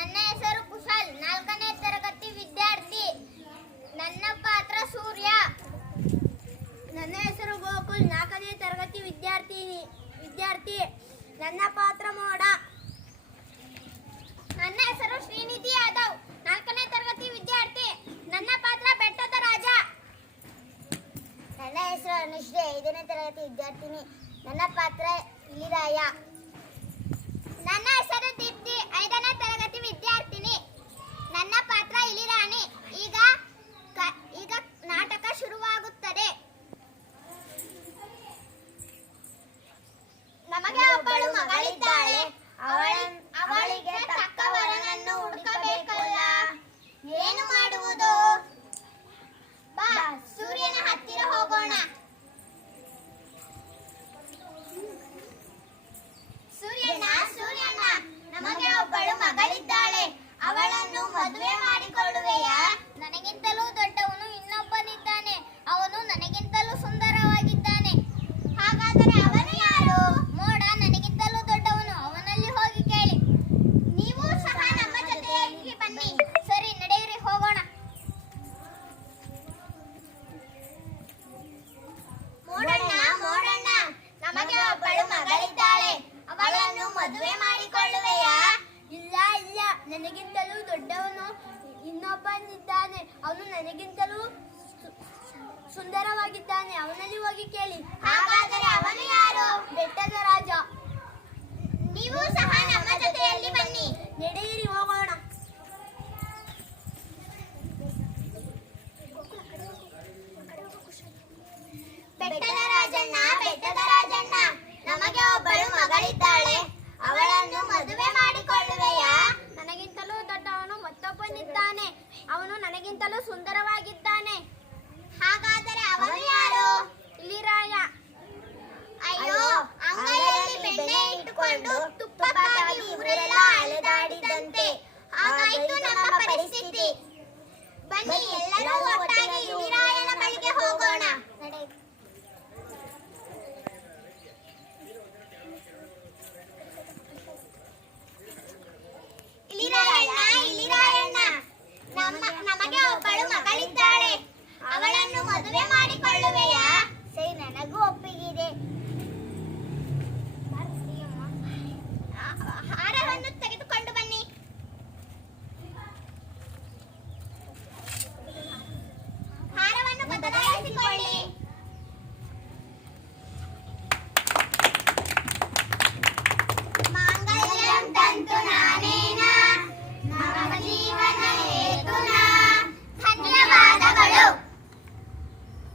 ನನ್ನ ಹೆಸರು ಕುಶಾಲ್, 4ನೇ ತರಗತಿ ವಿದ್ಯಾರ್ಥಿ. ನನ್ನ ಪಾತ್ರ ಸೂರ್ಯ. ನನ್ನ ಹೆಸರು ಗೋಕುಲ್, 4ನೇ ತರಗತಿ ವಿದ್ಯಾರ್ಥಿ. ನನ್ನ ಪಾತ್ರ ಮೋಡ. ನನ್ನ ಹೆಸರು ಶ್ರೀನಿಧಿ ಯಾದವ್, 4ನೇ ತರಗತಿ ವಿದ್ಯಾರ್ಥಿ. ನನ್ನ ಪಾತ್ರ ಬೆಟ್ಟದ ರಾಜ. ನನ್ನ ಹೆಸರು ಅನುಶ್ರೀ, 5ನೇ ತರಗತಿ ವಿದ್ಯಾರ್ಥಿನಿ. ನನ್ನ ಪಾತ್ರ ಇಲಿರಾಯ. ನನ್ನ ಹೆಸರು ದೀಪ್ತಿ, 5ನೇ ತರಗತಿ ವಿದ್ಯಾರ್ಥಿನಿ. ನನ್ನ ಪಾತ್ರ ಇಲಿರಾಣಿ. ಈಗ ನಾಟಕ ಶುರುವಾಗುತ್ತದೆ. ನಮಗೆ ಒಬ್ಬಳು ಮಗಳಿದ್ದಾಳೆ. ಅವಳಿಗೆ ತಕ್ಕ ವರನನ್ನು ಹುಡುಕಬೇಕಲ್ಲ. ಏನು ಮಾಡುವುದು? ಬಾ, ಸೂರ್ಯನ ಹತ್ತಿರ ಹೋಗೋಣ. ಸೂರ್ಯಣ್ಣ, ನಮಗೆ ಒಬ್ಬಳು ಮಗಳಿದ್ದಾಳೆ. ಅವಳನ್ನು ಮದುವೆ ಮಾಡಿಕೊಳ್ಳುವೆಯಾ? ನನಗಿಂತಲೂ ದೊಡ್ಡವನು ಇನ್ನೊಬ್ಬನಿದ್ದಾನೆ. ಅವನು ನನಗಿಂತಲೂ ಸುಂದರವಾಗಿದ್ದಾನೆ. ಹಾಗಾದರೆ ಅವನು ಯಾರು? ಮೋಡ ನನಗಿಂತಲೂ ದೊಡ್ಡವನು. ಅವನಲ್ಲಿ ಹೋಗಿ ಕೇಳಿ. ನೀವು ಸಹ ನಮ್ಮ ಜೊತೆಯಲ್ಲಿ ಬನ್ನಿ. ಸರಿ, ನಡೆಯಿರಿ, ಹೋಗೋಣ. ಮೋಡಣ್ಣ, ನಮಗೆ ಒಬ್ಬಳು ಮಗಳಿದ್ದಾಳೆ. ಅವಳನ್ನು ಮದುವೆ ಮಾಡಿಕೊಳ್ಳುವೆಯಾ? ಇಲ್ಲ, ನನಗಿಂತಲೂ ದೊಡ್ಡವನು ಇನ್ನೊಬ್ಬನಿದ್ದಾನೆ. ಅವನು ನನಗಿಂತಲೂ ಸುಂದರವಾಗಿದ್ದಾನೆ. ಅವನಲ್ಲಿ ಹೋಗಿ ಕೇಳಿ. ಹಾಗಾದರೆ ಅವನು ಯಾರು? ಬೆಟ್ಟದ ರಾಜ. ನೀವು ಸಹ ನಮ್ಮ ಜೊತೆಯಲ್ಲಿ ಬನ್ನಿ. ನಡೆಯಿರಿ, ಹೋಗೋಣ. ಬೆಟ್ಟದ ರಾಜಣ್ಣ, ನಮಗೆ ಒಬ್ಬಳು ಮಗಳಿದ್ದಾಳೆ. ಅವಳನ್ನು ಮದುವೆ ಮಾಡಿಕೊಳ್ಳುವೆಯಾ? ನನಗಿಂತಲೂ ದೊಡ್ಡವನು ಮತ್ತೊಬ್ಬನಿದ್ದಾನೆ. ಅವನು ನನಗಿಂತಲೂ ಸುಂದರವಾಗಿದ್ದಾನೆ. ಹಾಗಾದರೆ ಅವನು ಯಾರು? ಇಲಿರಾಯ. ಅಯ್ಯೋ, ಅಂಗೈಯಲ್ಲಿ ಬೆಣ್ಣೆ ಇಟ್ಟುಕೊಂಡು ತುಪ್ಪಕ್ಕಾಗಿ ಊರೆಲ್ಲ ಅಲೆದಾಡಿದಂತೆ ಹಾಗಾಯ್ತು ನಮ್ಮ ಪರಿಸ್ಥಿತಿ. ಬನ್ನಿ, ಎಲ್ಲರೂ ಒಟ್ಟಾಗಿ ಇಲಿರಾಯನ ಬಳಿಗೆ ಹೋಗೋಣ.